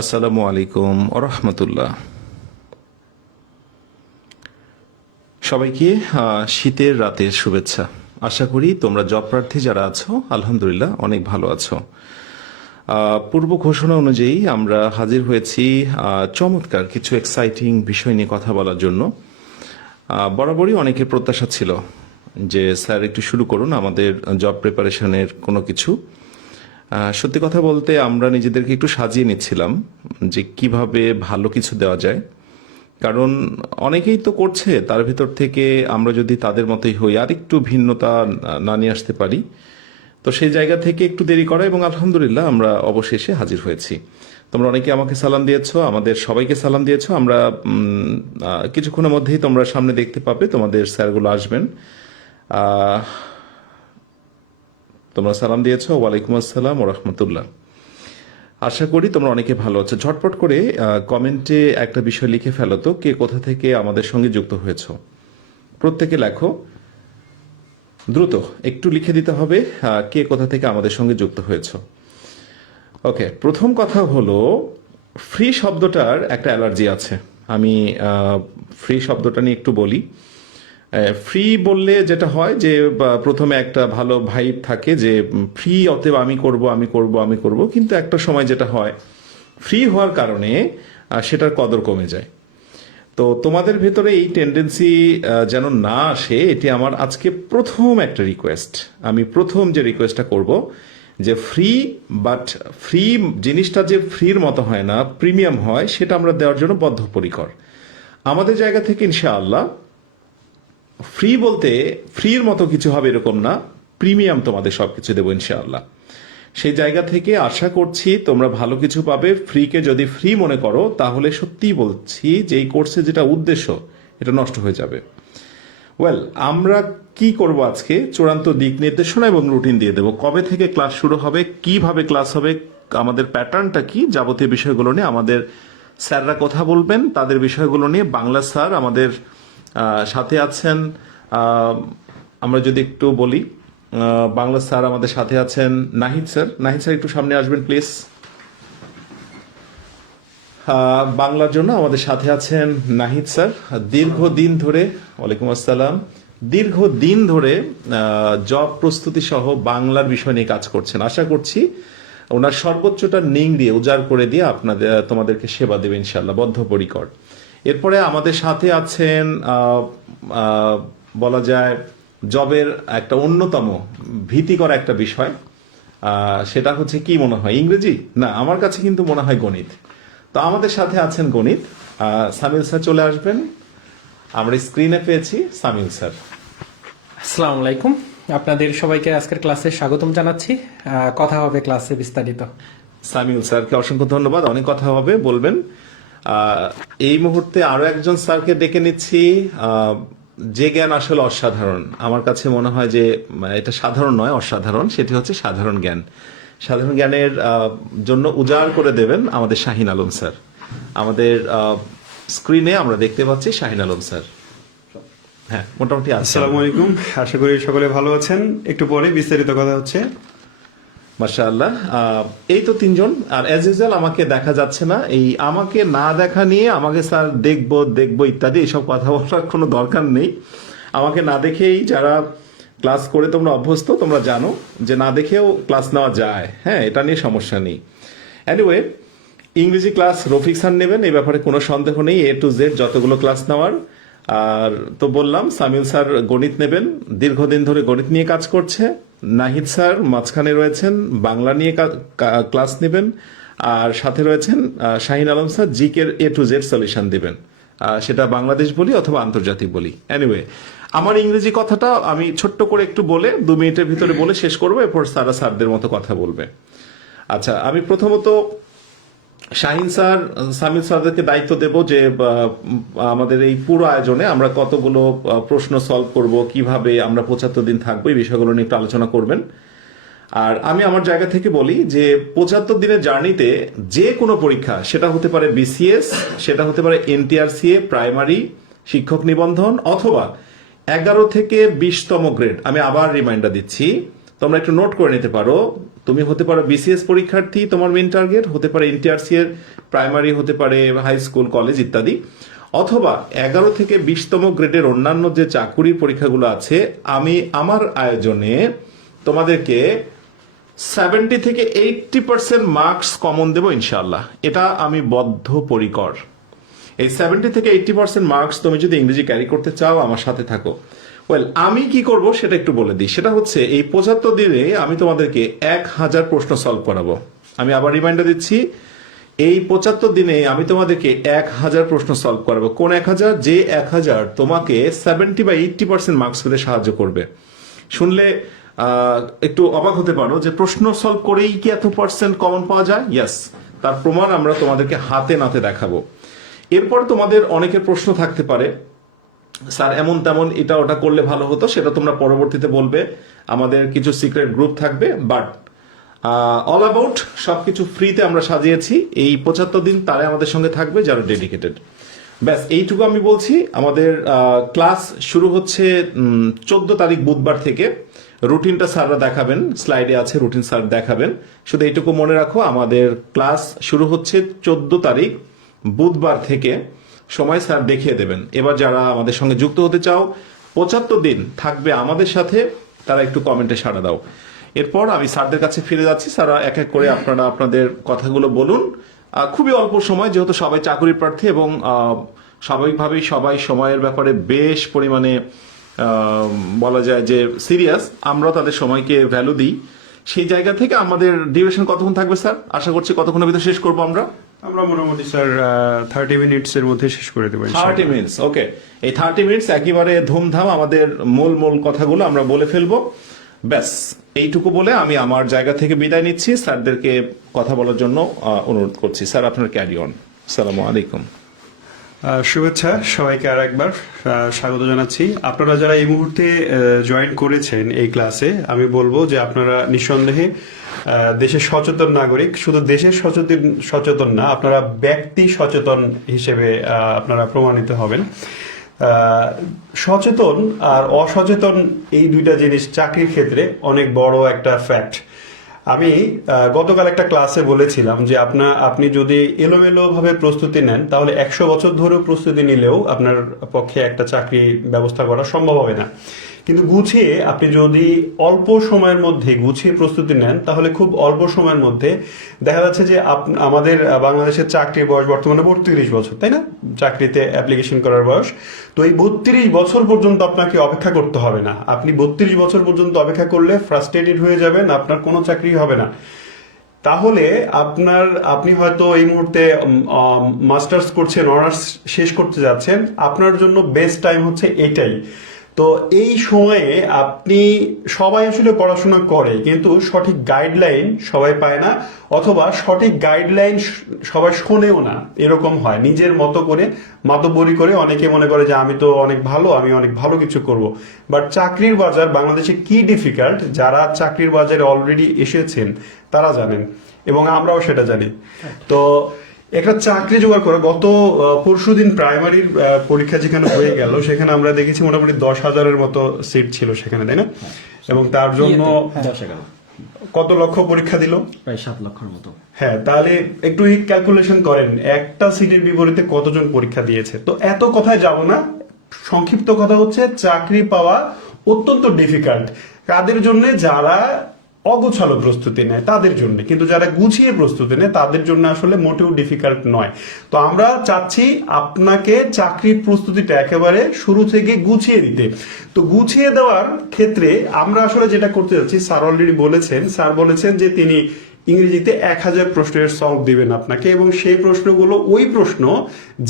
আসসালামু আলাইকুম ওরহমতুল্লাহ। সবাইকে শীতের রাতের শুভেচ্ছা। আশা করি তোমরা জব প্রার্থী যারা আছো আলহামদুলিল্লাহ অনেক ভালো আছো। পূর্ব ঘোষণা অনুযায়ী আমরা হাজির হয়েছি চমৎকার কিছু এক্সাইটিং বিষয় নিয়ে কথা বলার জন্য। বরাবরই অনেকের প্রত্যাশা ছিল যে স্যার একটু শুরু করুন আমাদের জব প্রিপারেশনের কোনো কিছু। সত্যি কথা বলতে আমরা নিজেদেরকে একটু সাজিয়ে নিচ্ছিলাম যে কিভাবে ভালো কিছু দেওয়া যায়, কারণ অনেকেই তো করছে, তার ভিতর থেকে আমরা যদি তাদের মতোই হই আর একটু ভিন্নতা না নিয়ে আসতে পারি, তো সেই জায়গা থেকে একটু দেরি করা, এবং আলহামদুলিল্লাহ আমরা অবশেষে হাজির হয়েছি। তোমরা অনেকে আমাকে সালাম দিয়েছো, আমাদের সবাইকে সালাম দিয়েছো। আমরা কিছুক্ষণের মধ্যেই তোমরা সামনে দেখতে পাবে, তোমাদের স্যারগুলো আসবেন। তোমরা সালাম দিয়েছো, ওয়ালাইকুম আসসালাম ও রহমতুল্লাহ। আশা করি তোমরা অনেকে ভালো আছো। ঝটপট করে কমেন্টে একটা বিষয় লিখে ফেলো তো, কে কোথা থেকে আমাদের সঙ্গে যুক্ত হয়েছো। প্রত্যেকে লেখো, দ্রুত একটু লিখে দিতে হবে কে কোথা থেকে আমাদের সঙ্গে যুক্ত হয়েছো। ওকে, প্রথম কথা হলো ফ্রি শব্দটার একটা অ্যালার্জি আছে। আমি ফ্রি শব্দটা নিয়ে একটু বলি। ফ্রি বললে যেটা হয় যে প্রথমে একটা ভালো ভাইব থাকে যে ফ্রি, অতএব আমি করব আমি করব আমি করব, কিন্তু একটা সময় যেটা হয় ফ্রি হওয়ার কারণে সেটার কদর কমে যায়। তো তোমাদের ভেতরে এই টেন্ডেন্সি যেন না আসে, এটি আমার আজকে প্রথম একটা রিকোয়েস্ট। আমি প্রথম যে রিকোয়েস্টটা করব যে ফ্রি, বাট ফ্রি জিনিসটা যে ফ্রির মতো হয় না, প্রিমিয়াম হয়, সেটা আমরা দেওয়ার জন্য বদ্ধপরিকর আমাদের জায়গা থেকে ইনশাআল্লাহ। ফ্রি বলতে ফ্রির মতো কিছু হবে এরকম না, প্রিমিয়াম তোমাদের সবকিছু দেবো ইনশাআল্লাহ। সেই জায়গা থেকে আশা করছি তোমরা ভালো কিছু পাবে। ফ্রিকে যদি ফ্রি মনে করো তাহলে সত্যিই বলছি যে এই কোর্সে যেটা উদ্দেশ্য এটা নষ্ট হয়ে যাবে। ওয়েল, আমরা কি করব আজকে, চূড়ান্ত দিক নির্দেশনা এবং রুটিন দিয়ে দেবো। কবে থেকে ক্লাস শুরু হবে, কিভাবে ক্লাস হবে, আমাদের প্যাটার্নটা কি, যাবতীয় বিষয়গুলো নিয়ে আমাদের স্যাররা কথা বলবেন। তাদের বিষয়গুলো নিয়ে বাংলা স্যার আমাদের সাথে আছেন। আমরা যদি একটু বলি, বাংলা স্যার আমাদের সাথে আছেন নাহিদ স্যার। নাহিদ স্যার একটু সামনে আসবেন প্লিজ। বাংলার জন্য আমাদের সাথে আছেন নাহিদ স্যার। দীর্ঘদিন ধরে, ওয়ালাইকুম আসসালাম, দীর্ঘদিন ধরে জব প্রস্তুতি সহ বাংলার বিষয় নিয়ে কাজ করছেন। আশা করছি ওনার সর্বোচ্চটা নিংড়িয়ে উজাড় করে দিয়ে তোমাদেরকে সেবা দেবে ইনশাল্লাহ, বদ্ধপরিকর। এরপরে আমাদের সাথে আছেন বলা যায় জবের একটা অন্যতম ভীতিকর একটা বিষয়, সেটা হচ্ছে কি মনে হয়, ইংরেজি না, আমার কাছে কিন্তু মনে হয় গণিত। তো আমাদের সাথে আছেন গণিত, সামিল স্যার চলে আসবেন। আমরা স্ক্রিনে পেয়েছি সামিল স্যার। আসসালামু আলাইকুম, আপনাদের সবাইকে আজকের ক্লাসে স্বাগতম জানাচ্ছি। কথা হবে ক্লাসে বিস্তারিত। সামিল স্যারকে অসংখ্য ধন্যবাদ, অনেক কথা হবে বলবেন। এই মুহূর্তে আরো একজন স্যারকে ডেকে নিচ্ছি, যে জ্ঞান আসলে অসাধারণ। আমার কাছে মনে হয় যে এটা সাধারণ নয়, অসাধারণ। সেটি হচ্ছে সাধারণ জ্ঞান। সাধারণ জ্ঞানের জন্য উজাড় করে দেবেন আমাদের শাহিন আলম স্যার। আমাদের স্ক্রিনে আমরা দেখতে পাচ্ছি শাহিন আলম স্যার। হ্যাঁ, মোটামুটি। আসসালামু আলাইকুম, আশা করি সকলে ভালো আছেন। একটু পরে বিস্তারিত কথা হচ্ছে। মাশাআল্লাহ। এই তো তিনজন। আর অ্যাজ ইউজুয়াল আমাকে দেখা যাচ্ছে না, এই আমাকে না দেখা নিয়ে আমাকে স্যার দেখবো দেখবো ইত্যাদি এসব কথা বলার কোনো দরকার নেই। আমাকে না দেখেই যারা ক্লাস করে তোমরা অভ্যস্ত, তোমরা জানো যে না দেখেও ক্লাস নেওয়া যায়। হ্যাঁ, এটা নিয়ে সমস্যা নেই। এনিওয়ে, ইংরেজি ক্লাস রফিক স্যার নেবেন, এই ব্যাপারে কোনো সন্দেহ নেই। এ টু জেড যতগুলো ক্লাস নেওয়ার। আর তো বললাম সামিল স্যার গণিত নেবেন, দীর্ঘদিন ধরে গণিত নিয়ে কাজ করছে। নাহিদ স্যার মাঝখানে রয়েছেন, বাংলা নিয়ে ক্লাস নেবেন। আর সাথে রয়েছেন শাহিন আলম স্যার, জিকের এ টু জেড সলিউশন দিবেন, সেটা বাংলাদেশ বলি অথবা আন্তর্জাতিক বলি। এনিওয়ে, আমার ইংরেজি কথাটা আমি ছোট্ট করে একটু বলে 2 মিনিটের ভিতরে বলে শেষ করবো, এরপর সারা স্যারদের মতো কথা বলবে। আচ্ছা, আমি প্রথমত শাহিন স্যার, সামিল স্যারদেরকে দায়িত্ব দেব যে আমাদের এই পুরো আয়োজনে আমরা কতগুলো প্রশ্ন সলভ করব, কিভাবে আমরা 75 দিন থাকবো, এই বিষয়গুলো নিয়ে একটু আলোচনা করবেন। আর আমি আমার জায়গা থেকে বলি যে 75 দিনের জার্নিতে যে কোনো পরীক্ষা, সেটা হতে পারে বিসিএস, সেটা হতে পারে এনটিআরসিএ প্রাইমারি শিক্ষক নিবন্ধন, অথবা 11 থেকে 20তম গ্রেড। আমি আবার রিমাইন্ডার দিচ্ছি, তোমরা একটু নোট করে নিতে পারো। তুমি হতে পারো বিসিএস পরীক্ষার্থী, তোমার মেইন টার্গেট হতে পারে এনটিআরসি এর প্রাইমারি, হতে পারে হাই স্কুল, কলেজ ইত্যাদি, অথবা 11 থেকে 20তম গ্রেডের অন্যান্য যে চাকুরির পরীক্ষাগুলো আছে, আমি আমার আয়োজনে তোমাদেরকে 70 থেকে 80% মার্কস কমন দেবো ইনশাআল্লাহ। এটা আমি বদ্ধপরিকর। এই 70 থেকে 80% মার্কস তুমি যদি ইংরেজি ক্যারি করতে চাও, আমার সাথে থাকো। ওয়েল, আমি কি করব সেটা একটু বলে দিই। সেটা হচ্ছে এই 75 দিনে আমি তোমাদেরকে 1000 প্রশ্ন সলভ করাবো। আমি আবার রিমাইন্ডার দিচ্ছি, এই 75 দিনে আমি তোমাদেরকে 1000 প্রশ্ন সলভ করাবো। কোন 1000? যে 1000 তোমাকে 70 বা 80% মার্কস পেতে সাহায্য করবে। শুনলে একটু অবাক হতে পারো যে প্রশ্ন সলভ করেই কি এত পার্সেন্ট কমন পাওয়া যায়? ইয়েস, তার প্রমাণ আমরা তোমাদেরকে হাতে নাতে দেখাবো। এরপর তোমাদের অনেকের প্রশ্ন থাকতে পারে, স্যার এমন তেমন এটা ওটা করলে ভালো হতো, সেটা তোমরা পরবর্তীতে বলবে। আমাদের কিছু সিক্রেট গ্রুপ থাকবে, বাট অল অ্যাবাউট সবকিছু ফ্রিতে আমরা সাজিয়েছি। এই 75 দিন তারা আমাদের সঙ্গে থাকবে যারা ডেডিকেটেড। ব্যাস এইটুকু আমি বলছি। আমাদের ক্লাস শুরু হচ্ছে 14 তারিখ বুধবার থেকে। রুটিনটা স্যাররা দেখাবেন, স্লাইডে আছে রুটিন, স্যার দেখাবেন। শুধু এইটুকু মনে রাখো, আমাদের ক্লাস শুরু হচ্ছে 14 তারিখ বুধবার থেকে। সময় স্যার দেখিয়ে দেবেন। এবার যারা আমাদের সঙ্গে যুক্ত হতে চাও, 75 দিন থাকবে আমাদের সাথে, তারা একটু কমেন্টে সাড়া দাও। এরপর আমি স্যারদের কাছে ফিরে যাচ্ছি। স্যাররা এক এক করে আপনারা আপনাদের কথাগুলো বলুন। খুবই অল্প সময়, যেহেতু সবাই চাকরি প্রার্থী এবং স্বাভাবিকভাবেই সবাই সময়ের ব্যাপারে বেশ পরিমাণে বলা যায় যে সিরিয়াস, আমরা তাদের সময়কে ভ্যালু দিই। সেই জায়গা থেকে আমাদের ডিউরেশন কতক্ষণ থাকবে স্যার? আশা করছি কতক্ষণের ভিতরে শেষ করবো আমরা? আমরা মোটামুটি স্যার 30 মিনিটস এর মধ্যে শেষ করে দেবো 30 মিনিটস। ওকে, এই 30 মিনিটস একেবারে ধুমধাম আমাদের মূল কথাগুলো আমরা বলে ফেলবো। ব্যাস এইটুকু বলে আমি আমার জায়গা থেকে বিদায় নিচ্ছি। স্যারদেরকে কথা বলার জন্য অনুরোধ করছি। স্যার, আপনার ক্যারি অন। আসসালামু আলাইকুম। শুভেচ্ছা সবাইকে আর একবার স্বাগত জানাচ্ছি। আপনারা যারা এই মুহূর্তে জয়েন করেছেন এই ক্লাসে, আমি বলবো যে আপনারা নিঃসন্দেহে দেশের সচেতন নাগরিক। শুধু দেশের সচেতন না, আপনারা ব্যক্তি সচেতন হিসেবে আপনারা প্রমাণিত হবেন। সচেতন আর অসচেতন এই দুইটা জিনিস চাকরির ক্ষেত্রে অনেক বড় একটা ফ্যাক্ট। আমি গতকাল একটা ক্লাসে বলেছিলাম যে আপনি যদি এলোমেলো ভাবে প্রস্তুতি নেন, তাহলে 100 বছর ধরেও প্রস্তুতি নিলেও আপনার পক্ষে একটা চাকরি ব্যবস্থা করা সম্ভব হবে না। কিন্তু গুছিয়ে আপনি যদি অল্প সময়ের মধ্যে গুছিয়ে প্রস্তুতি নেন, তাহলে খুব অল্প সময়ের মধ্যে দেখা যাচ্ছে যে আমাদের বাংলাদেশের চাকরির বয়স বর্তমানে 32 বছর, তাই না? চাকরিতে অ্যাপ্লিকেশন করার বয়স। তো এই 32 বছর পর্যন্ত আপনাকে অপেক্ষা করতে হবে না। আপনি 32 বছর পর্যন্ত অপেক্ষা করলে ফ্রাস্ট্রেটেড হয়ে যাবেন, আপনার কোনো চাকরি হবে না। তাহলে আপনি হয়তো এই মুহূর্তে মাস্টার্স করছেন, অনার্স শেষ করতে যাচ্ছেন, আপনার জন্য বেস্ট টাইম হচ্ছে এটাই। তো এই সময়ে আপনি, সবাই আসলে পড়াশোনা করে কিন্তু সঠিক গাইডলাইন সবাই পায় না, অথবা সঠিক গাইডলাইন সবাই শোনেও না। এরকম হয়, নিজের মতো করে মাতব্বরি করে অনেকে মনে করে যে আমি তো অনেক ভালো, আমি অনেক ভালো কিছু করব। বাট চাকরির বাজার বাংলাদেশে কি ডিফিকাল্ট, যারা চাকরির বাজারে অলরেডি এসেছেন তারা জানেন, এবং আমরাও সেটা জানি। তো একটা চাকরি জোগাড় করে, গত পরশুদিন প্রাইমারির পরীক্ষা যেখানে হয়ে গেল, সেখানে আমরা দেখেছি মোটামুটি 10,000-এর মতো সিট ছিল সেখানে, তাই না? এবং তার জন্য কত লক্ষ পরীক্ষা দিল? প্রায় 7 লক্ষের মতো। হ্যাঁ, তাহলে একটু ক্যালকুলেশন করেন, একটা সিটের বিপরীতে কতজন পরীক্ষা দিয়েছে। তো এত কথায় যাব না, সংক্ষিপ্ত কথা হচ্ছে চাকরি পাওয়া অত্যন্ত ডিফিকাল্ট। কাদের জন্য? যারা অগোছালো প্রস্তুতি নেয় তাদের জন্য। কিন্তু যারা গুছিয়ে প্রস্তুতি নেয় তাদের জন্য আসলে মোটেও ডিফিকাল্ট নয়। তো আমরা চাচ্ছি আপনাকে চাকরির প্রস্তুতিটা একেবারে শুরু থেকে গুছিয়ে দিতে। তো গুছিয়ে দেওয়ার ক্ষেত্রে আমরা আসলে যেটা করতে যাচ্ছি, স্যার অলরেডি বলেছেন, স্যার বলেছেন যে তিনি ইংরেজিতে 1000 প্রশ্নের সলভ দিবেন আপনাকে, এবং সেই প্রশ্নগুলো ওই প্রশ্ন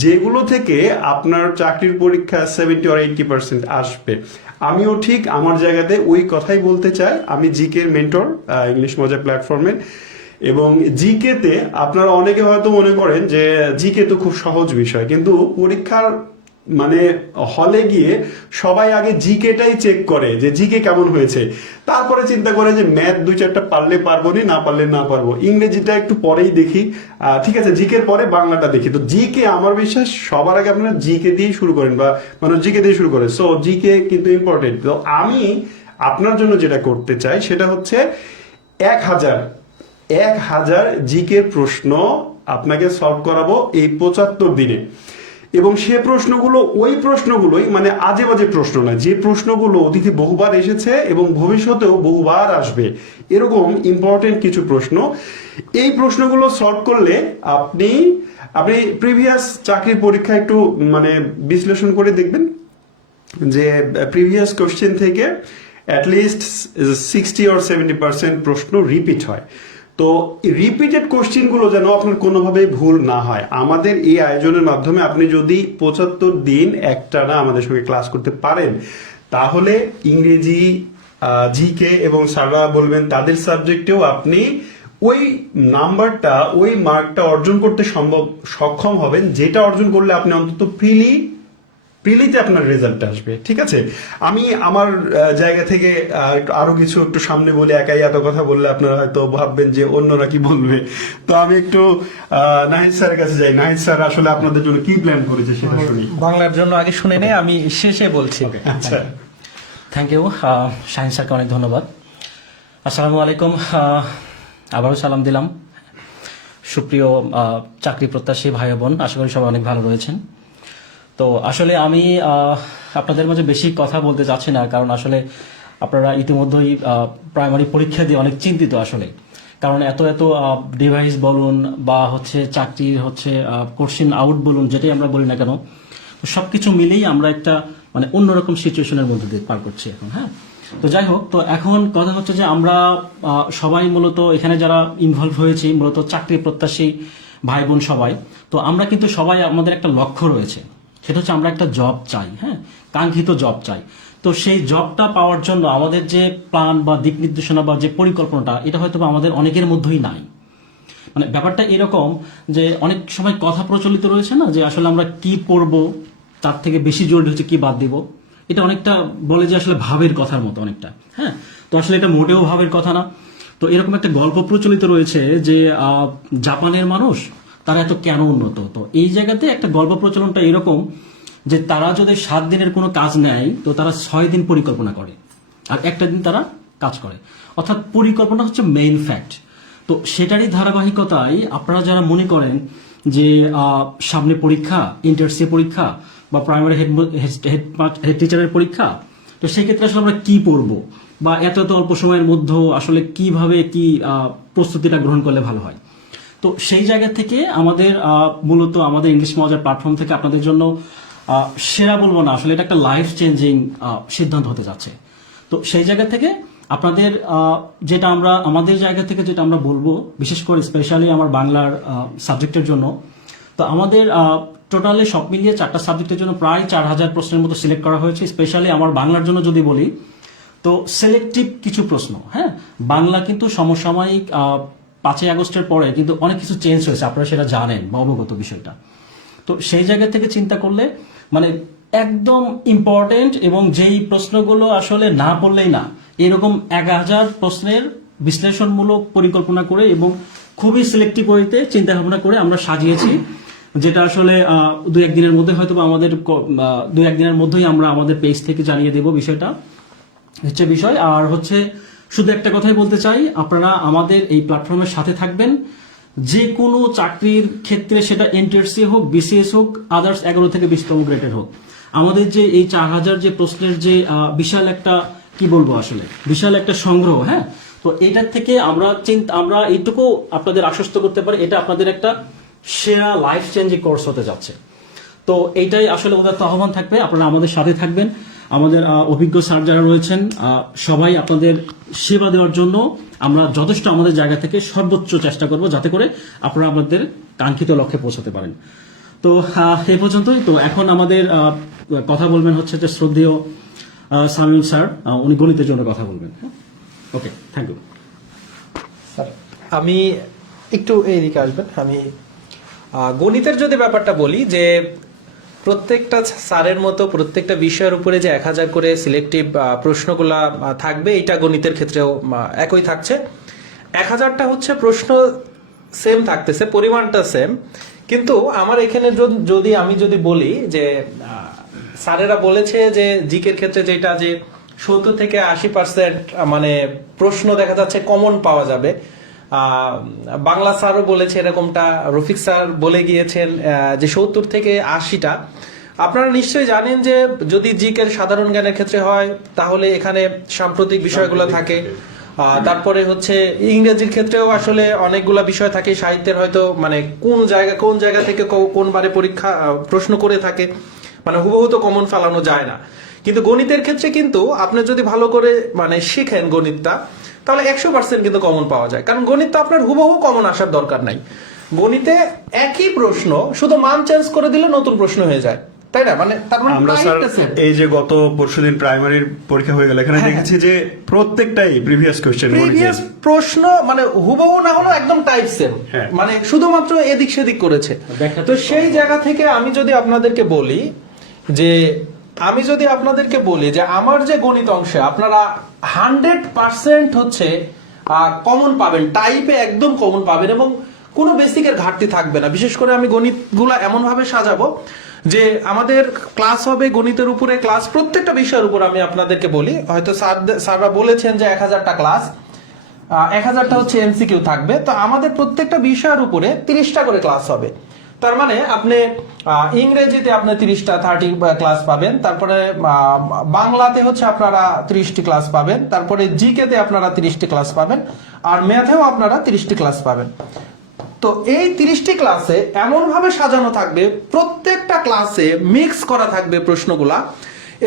যেগুলো থেকে আপনার চাকরির পরীক্ষা 70 or 80% আসবে। আমিও ঠিক আমার জায়গাতে ওই কথাই বলতে চাই। আমি জিকে মেন্টর ইংলিশ মজা প্ল্যাটফর্মের, এবং জিকে তে আপনারা অনেকে হয়তো মনে করেন যে জিকে তো খুব সহজ বিষয়, কিন্তু পরীক্ষার মানে হলে গিয়ে সবাই আগে জিকেটাই চেক করে যে জিকে কেমন হয়েছে, তারপরে চিন্তা করে যে ম্যাথ 2-4টা পারলে পারবো, না পারলে না পারবো, ইংরেজিটা একটু পরেই দেখি, ঠিক আছে জিকের পরে বাংলাটা দেখি। তো জিকে আমার বিশ্বাস সবার আগে আপনারা জিকে দিয়ে শুরু করেন, বা মানে জিকে দিয়ে শুরু করেন। সো জিকে কিন্তু ইম্পর্টেন্ট। তো আমি আপনার জন্য যেটা করতে চাই সেটা হচ্ছে 1000 জিকের প্রশ্ন আপনাকে সলভ করাবো এই 75 দিনে। এবং সে প্রশ্নগুলো ওই প্রশ্নগুলোই, মানে আজে বাজে প্রশ্ন না, যে প্রশ্নগুলো অতীতে বহুবার এসেছে এবং ভবিষ্যতেও বহুবার আসবে, এরকম ইম্পর্টেন্ট কিছু প্রশ্ন। এই প্রশ্নগুলো সলভ করলে আপনি প্রিভিয়াস চাকরির পরীক্ষা একটু মানে বিশ্লেষণ করে দেখবেন যে প্রিভিয়াস কোশ্চেন থেকে অ্যাটলিস্ট 60 or 70% প্রশ্ন রিপিট হয়। তো রিপিটেড কোশ্চেনগুলো যেন আপনার কোনোভাবেই ভুল না হয়, আমাদের এই আয়োজনের মাধ্যমে আপনি যদি 75 দিন একটানা আমাদের সঙ্গে ক্লাস করতে পারেন, তাহলে ইংরেজি, জিকে এবং স্যাররা বলবেন তাদের সাবজেক্টেও আপনি ওই নাম্বারটা, ওই মার্কটা অর্জন করতে সক্ষম হবেন, যেটা অর্জন করলে আপনি অন্তত প্রিলিতে আপনার রেজাল্ট আসবে। ঠিক আছে, আমি আমার জায়গা থেকে আরো কিছু একটু সামনে বলে, একাই এত কথা বললে আপনারা হয়তো ভাববেন যে অন্যরা কি বলবে। তো আমি একটু নাহিদ স্যারের কাছে যাই। নাহিদ স্যার আসলে আপনাদের জন্য কি প্ল্যান করেছে সেটা শুনি। বাংলার জন্য আগে শুনে নেই, আমি শেষে বলছি। আচ্ছা, থ্যাংক ইউ শাহিন স্যারকে অনেক ধন্যবাদ। আসসালামু আলাইকুম, আবারও সালাম দিলাম সুপ্রিয় চাকরি প্রত্যাশী ভাই বোন, আশা করি সবাই অনেক ভালো রয়েছেন। তো আসলে আমি আপনাদের মাঝে বেশি কথা বলতে চাচ্ছি না, কারণ আসলে আপনারা ইতিমধ্যেই প্রাইমারি পরীক্ষা দিয়ে অনেক চিন্তিত আসলে, কারণ এত ডিভাইস বলুন বা হচ্ছে চাকরির হচ্ছে কোশ্চেন আউট বলুন, যেটাই আমরা বলি না কেন, সবকিছু মিলেই আমরা একটা মানে অন্যরকম সিচুয়েশনের মধ্যে দিয়ে পার করছি এখন। হ্যাঁ, তো যাই হোক, তো এখন কথা হচ্ছে যে আমরা সবাই মূলত এখানে যারা ইনভলভ হয়েছি মূলত চাকরি প্রত্যাশী ভাই বোন সবাই, তো আমরা কিন্তু সবাই আমাদের একটা লক্ষ্য রয়েছে, সেটা হচ্ছে আমরা একটা জব চাই। হ্যাঁ, কাঙ্ক্ষিত জব চাই। তো সেই জবটা পাওয়ার জন্য আমাদের যে প্ল্যান বা দিক নির্দেশনা বা যে পরিকল্পনাটা, এটা হয়তো আমাদের অনেকের মধ্যেই নাই। মানে ব্যাপারটা এরকম যে অনেক সময় কথা প্রচলিত রয়েছে না, যে আসলে আমরা কি পড়বো তার থেকে বেশি জরুরি হচ্ছে কি বাদ দিব। এটা অনেকটা বলে যে আসলে ভাবের কথার মতো অনেকটা। হ্যাঁ, তো আসলে এটা মোটেও ভাবের কথা না। তো এরকম একটা গল্প প্রচলিত রয়েছে যে জাপানের মানুষ তারা এত কেন উন্নত। তো এই জায়গাতে একটা গল্প প্রচলনটা এরকম যে তারা যদি 7 দিনের কোনো কাজ নেয়, তো তারা 6 দিন পরিকল্পনা করে আর একটা দিন তারা কাজ করে, অর্থাৎ পরিকল্পনা হচ্ছে মেইন ফ্যাক্ট। তো সেটারই ধারাবাহিকতায় আপনারা যারা মনে করেন যে সামনে পরীক্ষা, ইন্টার্নশিপ পরীক্ষা বা প্রাইমারি হেড টিচারের পরীক্ষা, তো সেক্ষেত্রে আসলে আমরা কি পড়বো বা এত অল্প সময়ের মধ্যে আসলে কিভাবে কি প্রস্তুতিটা গ্রহণ করলে ভালো হয়। তো সেই জায়গা থেকে আমাদের মূলত আমাদের ইংলিশ মজার প্ল্যাটফর্ম থেকে আপনাদের জন্য সেরা বলবো না, আসলে এটা একটা লাইফ চেঞ্জিং সিদ্ধান্ত হতে যাচ্ছে। তো সেই জায়গা থেকে আপনাদের যেটা আমরা আমাদের জায়গা থেকে যেটা আমরা বলবো, বিশেষ করে স্পেশালি আমার বাংলার সাবজেক্টের জন্য, তো আমাদের টোটালি সব মিলিয়ে 4টা সাবজেক্টের জন্য প্রায় 4000 প্রশ্নের মতো সিলেক্ট করা হয়েছে। স্পেশালি আমার বাংলার জন্য যদি বলি, তো সিলেক্টিভ কিছু প্রশ্ন। হ্যাঁ, বাংলা কিন্তু সমসাময়িক 5ই আগস্টের পরে কিন্তু অনেক কিছু চেঞ্জ হয়েছে, আপনারা সেটা জানেন বা অবগত বিষয়টা। তো সেই জায়গা থেকে চিন্তা করলে মানে একদম ইম্পর্টেন্ট এবং যেই প্রশ্নগুলো আসলে না পড়লেই না, এরকম 1000 প্রশ্নের বিশ্লেষণমূলক পরিকল্পনা করে এবং খুবই সিলেক্টিভ ওয়েতে চিন্তা ভাবনা করে আমরা সাজিয়েছি, যেটা আসলে 2-1 দিনের মধ্যে হয়তো আমাদের 2-1 দিনের মধ্যেই আমরা আমাদের পেজ থেকে জানিয়ে দেব বিষয়টা হচ্ছে বিষয়। আর হচ্ছে শুধু একটা কথাই বলতে চাই, আপনারা আমাদের এই প্ল্যাটফর্মের সাথে থাকবেন। যে কোনো চাকরির ক্ষেত্রে সেটা এনটিআরসি হোক, বিসিএস হোক, আদার্স 11 থেকে 20তম গ্রেডের হোক, আমাদের যে এই 4000 যে প্রশ্নের যে বিশাল একটা কি বলবো আসলে বিশাল একটা সংগ্রহ। হ্যাঁ, তো এটার থেকে আমরা এইটুকু আপনাদের আশ্বস্ত করতে পারি, এটা আপনাদের একটা সেরা লাইফ চেঞ্জিং কোর্স হতে যাচ্ছে। তো এইটাই আসলে ওদের তো আহ্বান থাকবে, আপনারা আমাদের সাথে থাকবেন। আমাদের অভিজ্ঞ স্যার যারা রয়েছেন সবাই আপনাদের সেবা দেওয়ার জন্য আমরা যথেষ্ট আমাদের জায়গা থেকে সর্বোচ্চ চেষ্টা করব, যাতে করে আপনারা আমাদের কাঙ্ক্ষিত লক্ষ্যে পৌঁছাতে পারেন। তো এই পর্যন্তই। তো এখন আমাদের কথা বলবেন হচ্ছে যে শ্রদ্ধেয় সামিউল স্যার, উনি গণিতের জন্য কথা বলবেন। ওকে, থ্যাংক ইউ স্যার। আমি একটু এইদিকে আসবেন। আমি গণিতের যদি ব্যাপারটা বলি, যে প্রত্যেকটা স্যারের মতো প্রত্যেকটা বিষয়ের উপরে যে 1000 করে সিলেক্টিভ প্রশ্নগুলা থাকবে, এটা গণিতের ক্ষেত্রেও একই থাকছে। 1000টা হচ্ছে প্রশ্ন সেম থাকতেছে, পরিমাণটা সেম, কিন্তু আমার এখানে আমি যদি বলি যে স্যারেরা বলেছে যে জিকের ক্ষেত্রে যেটা যে 70 থেকে 80% মানে প্রশ্ন দেখা যাচ্ছে কমন পাওয়া যাবে। বাংলা স্যারও বলেছে এরকমটা, রফিক স্যার বলে গিয়েছেন যে 70 থেকে 80টা। আপনারা নিশ্চয়ই জানেন যে যদি জিকের সাধারণ জ্ঞানের ক্ষেত্রে হয় তাহলে এখানে সাম্প্রতিক বিষয়গুলো থাকে। তারপরে হচ্ছে ইংরেজির ক্ষেত্রেও আসলে অনেকগুলা বিষয় থাকে, সাহিত্যের হয়তো মানে কোন জায়গা থেকে কোন বারে পরীক্ষা প্রশ্ন করে থাকে, মানে হুবহু তো কমন ফেলানো যায় না। কিন্তু গণিতের ক্ষেত্রে কিন্তু আপনি যদি ভালো করে মানে শিখেন গণিতটা, তাহলে 100% কিন্তু কমন পাওয়া যায়। কারণ গণিত আপনার হুবহু কমন আসার দরকার নাই। গণিতে একই প্রশ্ন, শুধু মান চেঞ্জ করে দিলে নতুন প্রশ্ন হয়ে যায়, তাই না? মানে তার মানে আমরা স্যার এই যে গত পরশুদিন প্রাইমারির পরীক্ষা হয়ে গেল, এখানে দেখেছি যে প্রত্যেকটাই প্রিভিয়াস কোশ্চেন, প্রিভিয়াস প্রশ্ন মানে হুবহু না হলো একদম টাইপ সেম, মানে শুধুমাত্র এদিক সেদিক করেছে। তো সেই জায়গা থেকে আমি যদি আপনাদেরকে বলি যে আমার যে গণিত অংশে আপনারা 100% হচ্ছে কমন পাবেন, টাইপে একদম কমন পাবেন এবং কোনো বেসিকের ঘাটতি থাকবে না। বিশেষ করে আমি গণিতগুলো এমন ভাবে সাজাবো যে আমাদের ক্লাস হবে গণিতের উপরে, ক্লাস প্রত্যেকটা বিষয়ের উপর আমি আপনাদেরকে বলি। হয়তো স্যাররা বলেছেন যে 1000টা ক্লাস, 1000টা হচ্ছে এমসিকিউ থাকবে। তো আমাদের প্রত্যেকটা বিষয়ের উপরে 30টা করে ক্লাস হবে। তার মানে আপনি ইংরেজিতে আপনি 30টা 30 ক্লাস পাবেন, তারপরে বাংলাতে হচ্ছে আপনারা 30টি ক্লাস পাবেন, তারপরে জিকেতে আপনারা 30টি ক্লাস পাবেন, আর ম্যাথেও আপনারা 30টি ক্লাস পাবেন। তো এই 30টি ক্লাসে এমন ভাবে সাজানো থাকবে, প্রত্যেকটা ক্লাসে মিক্স করা থাকবে প্রশ্নগুলা,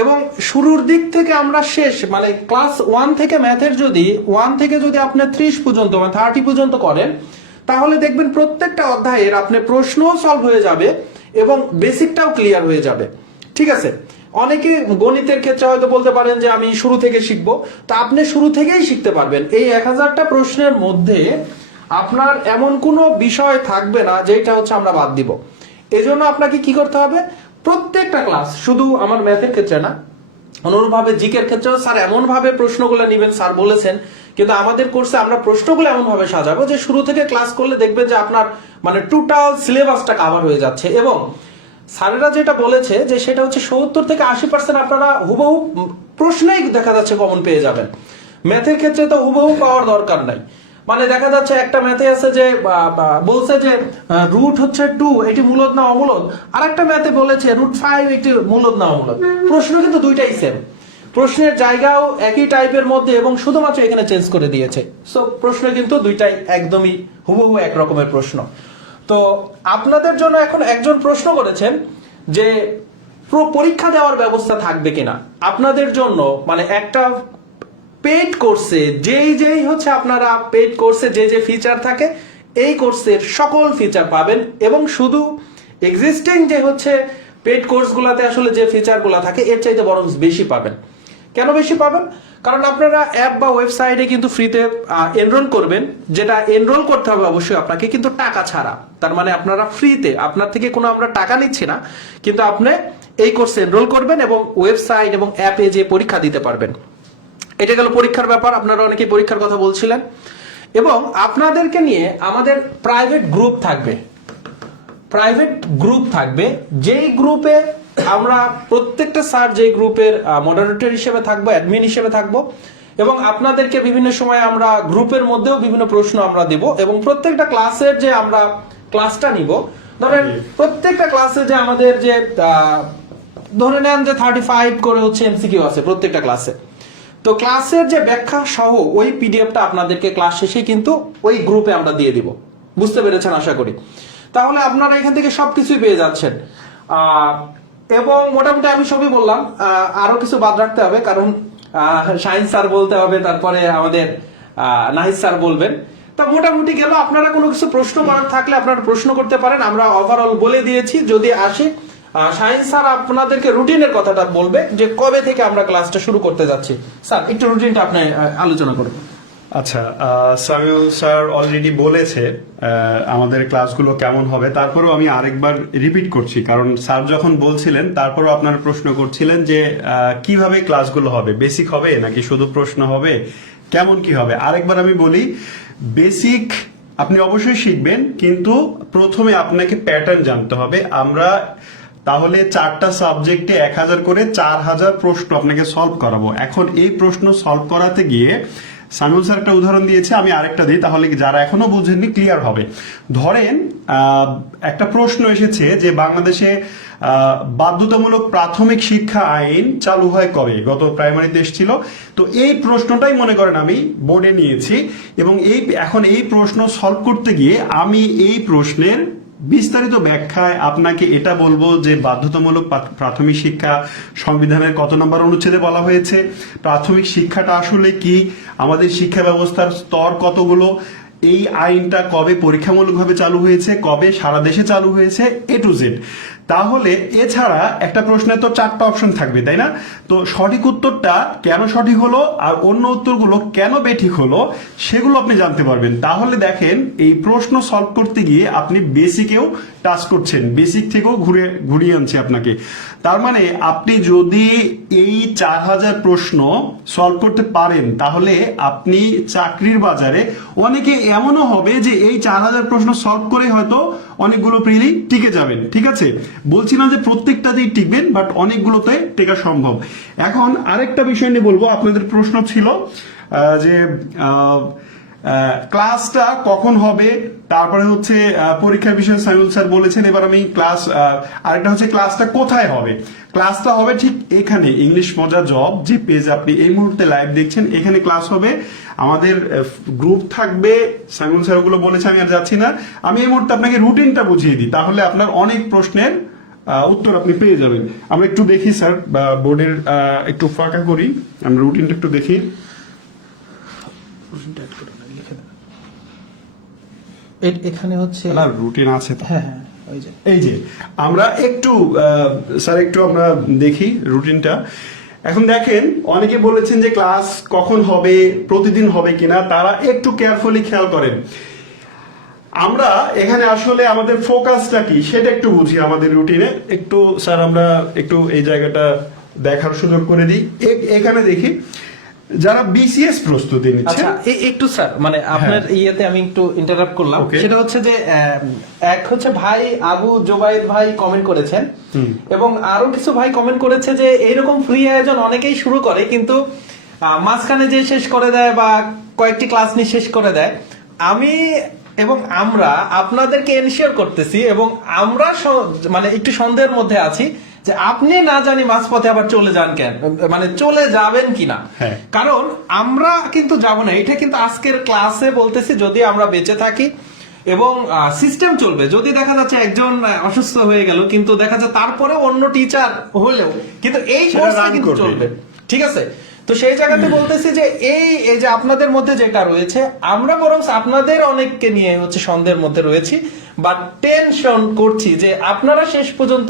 এবং শুরুর দিক থেকে আমরা শেষ মানে ক্লাস 1 থেকে ম্যাথের যদি 1 থেকে যদি আপনি 30 পর্যন্ত মানে 30 পর্যন্ত করেন, তাহলে দেখবেন প্রত্যেকটা অধ্যায়ের আপনি প্রশ্নও সলভ হয়ে যাবে এবং বেসিকটাও ক্লিয়ার হয়ে যাবে। ঠিক আছে? অনেকে গণিতের ক্ষেত্রে হয়তো বলতে পারেন যে আমি শুরু থেকে শিখবো, তো আপনি শুরু থেকেই শিখতে পারবেন। এই 1000টা প্রশ্নের মধ্যে আপনার এমন কোনো বিষয় থাকবে না যেটা হচ্ছে আমরা বাদ দিব। এজন্য আপনাকে কি করতে হবে, প্রত্যেকটা ক্লাস, শুধু আমার ম্যাথের ক্ষেত্রে না, অনুরূপভাবে জিকের ক্ষেত্রেও স্যার এমন ভাবে প্রশ্নগুলো নেবেন, স্যার বলেছেন, কিন্তু আমাদের কোর্সে আমরা প্রশ্নগুলো এমন ভাবে সাজাবো যে শুরু থেকে ক্লাস করলে দেখবেন যে আপনার মানে টোটাল সিলেবাসটা কভার হয়ে যাচ্ছে। এবং স্যারেরা যেটা বলেছে যে সেটা হচ্ছে 70 থেকে 80% আপনারা হুবহু প্রশ্নেই দেখা যাচ্ছে কমন পেয়ে যাবেন। ম্যাথের ক্ষেত্রে তো হুবহু পাওয়ার দরকার নাই। মানে দেখা যাচ্ছে একটা ম্যাথে আছে যে বলছে যে রুট হচ্ছে 2, এটি মূলদ না অমূলদ, আর একটা ম্যাথে বলেছে রুট 5 এটি মূলদ না অমূলদ। প্রশ্ন কিন্তু দুইটাই সেম, প্রশ্নের জায়গাও একই টাইপের মধ্যে এবং শুধুমাত্র এখানে চেঞ্জ করে দিয়েছে। সো প্রশ্ন কিন্তু দুইটাই একদমই হুবহু এক রকমের প্রশ্ন। তো আপনাদের জন্য এখন একজন প্রশ্ন করেছেন যে পরীক্ষা দেওয়ার ব্যবস্থা থাকবে কিনা আপনাদের জন্য, মানে একটা পেইড কোর্সে যেই হচ্ছে আপনারা পেইড কোর্সে যে ফিচার থাকে এই কোর্সের সকল ফিচার পাবেন, এবং শুধু এক্সিস্টিং যে হচ্ছে পেইড কোর্সগুলোতে আসলে যে ফিচারগুলো থাকে এর চাইতে বরং বেশি পাবেন। কেন বেশি পাবেন? কারণ আপনারা অ্যাপ বা ওয়েবসাইটে কিন্তু ফ্রিতে এনরোল করবেন, যেটা এনরোল করতে হবে অবশ্যই আপনাকে, কিন্তু টাকা ছাড়া। তার মানে আপনারা ফ্রিতে, আপনার থেকে কোনো আমরা টাকা নিচ্ছি না, কিন্তু আপনি এই কোর্সে এনরোল করবেন এবং ওয়েবসাইট এবং অ্যাপে যে পরীক্ষা দিতে পারবেন। এটা গেল পরীক্ষার ব্যাপার, আপনারা অনেকেই পরীক্ষার কথা বলছিলেন। এবং আপনাদেরকে নিয়ে আমাদের প্রাইভেট গ্রুপ থাকবে, যেই গ্রুপে আমরা প্রত্যেকটা স্যার যেই গ্রুপের মডারেটর হিসেবে থাকবো, অ্যাডমিন হিসেবে থাকবো, এবং আপনাদেরকে বিভিন্ন সময় আমরা গ্রুপের মধ্যেও বিভিন্ন প্রশ্ন আমরা দিব, এবং প্রত্যেকটা ক্লাসের যে আমরা ক্লাসটা নিব, ধরেন প্রত্যেকটা ক্লাসে যে আমাদের যে ধরে নেন যে 35 করে হচ্ছে এমসিকিউ আছে প্রত্যেকটা ক্লাসে, তো ক্লাসের যে ব্যাখ্যা সহ ওই পিডিএফটা আপনাদেরকে ক্লাস শেষে কিন্তু ওই গ্রুপে আমরা দিয়ে দিব। বুঝতে পেরেছেন আশা করি? তাহলে আপনারা এখান থেকে সবকিছুই পেয়ে যাচ্ছেন। এবং মোটামুটি আমি সবই বললাম, আরো কিছু বাদ রাখতে হবে, কারণ শাহিন স্যার বলতে হবে, তারপরে আমাদের নাহিদ স্যার বলবেন। তা মোটামুটি গেল। আপনারা কোনো কিছু প্রশ্ন করার থাকলে আপনারা প্রশ্ন করতে পারেন, আমরা ওভারঅল বলে দিয়েছি। যদি আসে শাহিন স্যার আপনাদেরকে রুটিনের কথাটা বলবে যে কবে থেকে আমরা ক্লাসটা শুরু করতে যাচ্ছি। স্যার একটু রুটিনটা আপনি আলোচনা করুন। আচ্ছা, সামিউল স্যার অলরেডি বলেছে আমাদের ক্লাসগুলো কেমন হবে, তারপরেও আমি আরেকবার রিপিট করছি, কারণ স্যার যখন বলছিলেন তারপরেও আপনারা প্রশ্ন করছিলেন যে কিভাবে ক্লাসগুলো হবে, বেসিক হবে নাকি শুধু প্রশ্ন হবে, কেমন কি হবে। আরেকবার আমি বলি, বেসিক আপনি অবশ্যই শিখবেন, কিন্তু প্রথমে আপনাকে প্যাটার্ন জানতে হবে। আমরা তাহলে 4টা সাবজেক্টে 1000 করে 4000 প্রশ্ন আপনাকে সলভ করাবো। এখন এই প্রশ্ন সলভ করাতে গিয়ে সামিউল স্যার একটা উদাহরণ দিয়েছে, আমি আরেকটা দিই, তাহলে যারা এখনো বুঝেননি ক্লিয়ার হবে। ধরেন একটা প্রশ্ন এসেছে যে বাংলাদেশে বাধ্যতামূলক প্রাথমিক শিক্ষা আইন চালু হয় কবে, গত প্রাইমারিতে এসেছিল। তো এই প্রশ্নটাই মনে করেন আমি বোর্ডে নিয়েছি, এবং এখন এই প্রশ্ন সলভ করতে গিয়ে আমি এই প্রশ্নের বিস্তারিত ব্যাখ্যায় আপনাকে এটা বলবো যে বাধ্যতামূলক প্রাথমিক শিক্ষা সংবিধানের কত নম্বর অনুচ্ছেদে বলা হয়েছে, প্রাথমিক শিক্ষাটা আসলে কি, আমাদের শিক্ষা ব্যবস্থার স্তর কতগুলো, এই আইনটা কবে পরীক্ষামূলকভাবে চালু হয়েছে, কবে সারা দেশে চালু হয়েছে, এ টু জেড। তাহলে এছাড়া একটা প্রশ্নে তো 4টা অপশন থাকবে, তাই না? তো সঠিক উত্তরটা কেন সঠিক হলো আর অন্য উত্তরগুলো কেন বেঠিক হলো সেগুলো আপনি জানতে পারবেন। তাহলে দেখেন এই প্রশ্ন সলভ করতে গিয়ে আপনি বেসিকেও টাচ করছেন, বেসিক থেকেও ঘুরিয়ে আনছে আপনাকে। তার মানে আপনি যদি এই 4000 প্রশ্ন সলভ করতে পারেন তাহলে আপনি চাকরির বাজারে অনেকে এমনও হবে যে এই 4000 প্রশ্ন সলভ করে হয়তো অনেকগুলো প্রিলি টিকে যাবেন। ঠিক আছে, বলছি না যে প্রত্যেকটাতেই টিকবেন, বাট অনেকগুলোতে টেকা সম্ভব। এখন আরেকটা বিষয় নিয়ে বলবো, আপনাদের প্রশ্ন ছিল যে ক্লাসটা কখন হবে, তারপরে হচ্ছে পরীক্ষার বিষয়ে সাইমুল স্যার বলেছেন। এবার আমি আরেকটা হচ্ছে ক্লাসটা কোথায় হবে। ক্লাসটা হবে ঠিক এখানে ইংলিশ মজা জব যে পেজ আপনি এই মুহূর্তে লাইভ দেখছেন, এখানে ক্লাস হবে। আমাদের গ্রুপ থাকবে, সাইমুল স্যার ওগুলো বলেছে, আমি আর যাচ্ছি না। আমি এই মুহূর্তে আপনাকে রুটিনটা বুঝিয়ে দিই, তাহলে আপনার অনেক প্রশ্নের উত্তর আপনি পেয়ে যাবেন। আমরা একটু দেখি স্যার, বোর্ডের একটু ফাঁকা করি, আমরা রুটিনটা একটু দেখি। এখানে হচ্ছে না, রুটিন আছে তো। হ্যাঁ হ্যাঁ, ওই যে এই যে আমরা একটু স্যার একটু আমরা দেখি রুটিনটা। এখন দেখেন অনেকে বলেছেন যে ক্লাস কখন হবে, প্রতিদিন হবে কিনা, তারা একটু কেয়ারফুলি খেয়াল করেন। আমরা এখানে আসলে আমাদের ফোকাসটা কি সেটা একটু বুঝি আমাদের রুটিনে। একটু স্যার আমরা একটু এই জায়গাটা দেখার সুযোগ করে দিই। এখানে দেখি যারা বিসিএস প্রস্তুতি নিচ্ছে। আচ্ছা একটু স্যার মানে আপনার ইয়েতে আমি একটু ইন্টারাপ্ট করলাম। Okay. সেটা হচ্ছে যে এক হচ্ছে ভাই আবু জোবাইর ভাই কমেন্ট করেছেন, এবং আরো কিছু ভাই কমেন্ট করেছে যে এইরকম ফ্রি আয়োজন অনেকেই শুরু করে কিন্তু মাঝখানে যে শেষ করে দেয় বা কয়েকটি ক্লাস নিয়ে শেষ করে দেয়। আমি এবং আমরা আপনাদেরকে এনশিওর করতেছি, এবং আমরা মানে একটু সন্দেহের মধ্যে আছি যে আপনি না জানি মাঝপথে আবার চলে যান কেন, মানে চলে যাবেন কিনা। হ্যাঁ। কারণ আমরা কিন্তু যাব না, এটা কিন্তু আজকের ক্লাসে বলতেছি, যদি আমরা বেঁচে থাকি এবং সিস্টেম চলবে। যদি দেখা যাচ্ছে একজন অসুস্থ হয়ে গেল কিন্তু দেখা যায় তারপরে অন্য টিচার হলেও কিন্তু এই সেটা কোর্সটা run কিন্তু করবে। চলবে, ঠিক আছে? তো সেই জায়গাতে বলতেছি যে এই যে আপনাদের মধ্যে যেটা রয়েছে, আমরা বরং আপনাদের অনেককে নিয়ে হচ্ছে সন্দেহের মধ্যে রয়েছি বা টেনশন করছি যে আপনারা শেষ পর্যন্ত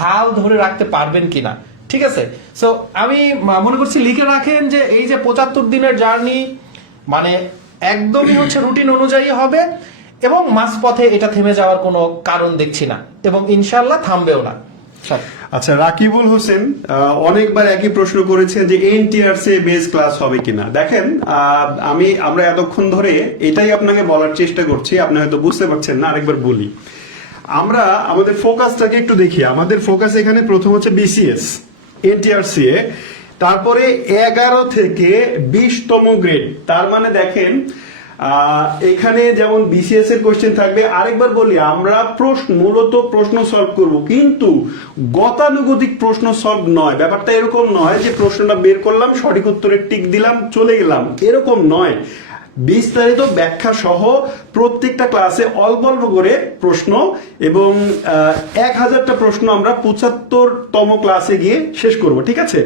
হাল ধরে রাখতে পারবেন কিনা। ঠিক আছে, সো আমি মনে করছি লিখে রাখেন যে এই যে 75 দিনের জার্নি মানে একদমই হচ্ছে রুটিন অনুযায়ী হবে, এবং মাঝপথে এটা থেমে যাওয়ার কোনো কারণ দেখছি না, এবং ইনশাআল্লাহ থামবেও না। আচ্ছা, রাকিবুল হোসেন অনেকবার একই প্রশ্ন করেছেন যে এনটিআরসি বেস ক্লাস হবে কিনা। দেখেন আমরা এতক্ষণ ধরে এটাই আপনাকে বলার চেষ্টা করছি, আপনি হয়তো বুঝতে পারছেন না, আরেকবার বলি। আমরা আমাদের ফোকাসটাকে একটু দেখি। আমাদের ফোকাস এখানে প্রথম হচ্ছে বিসিএস, এনটিআরসি, তারপরে 11 থেকে 20তম গ্রেড। তার মানে দেখেন এখানে যেমন বিসিএস এর কোশ্চেন থাকবে। আরেকবার বলি, আমরা মূলত প্রশ্ন সলভ করব, কিন্তু গতানুগতিক প্রশ্ন সলভ নয়। ব্যাপারটা এরকম নয় যে প্রশ্নটা বের করলাম, সঠিক উত্তরে টিক দিলাম, চলে গেলাম, এরকম নয়। বিস্তারিত ব্যাখ্যা সহ প্রত্যেকটা ক্লাসে অল্প অল্প করে প্রশ্ন, এবং 1000টা প্রশ্ন আমরা 75তম ক্লাসে গিয়ে শেষ করব। ঠিক আছে,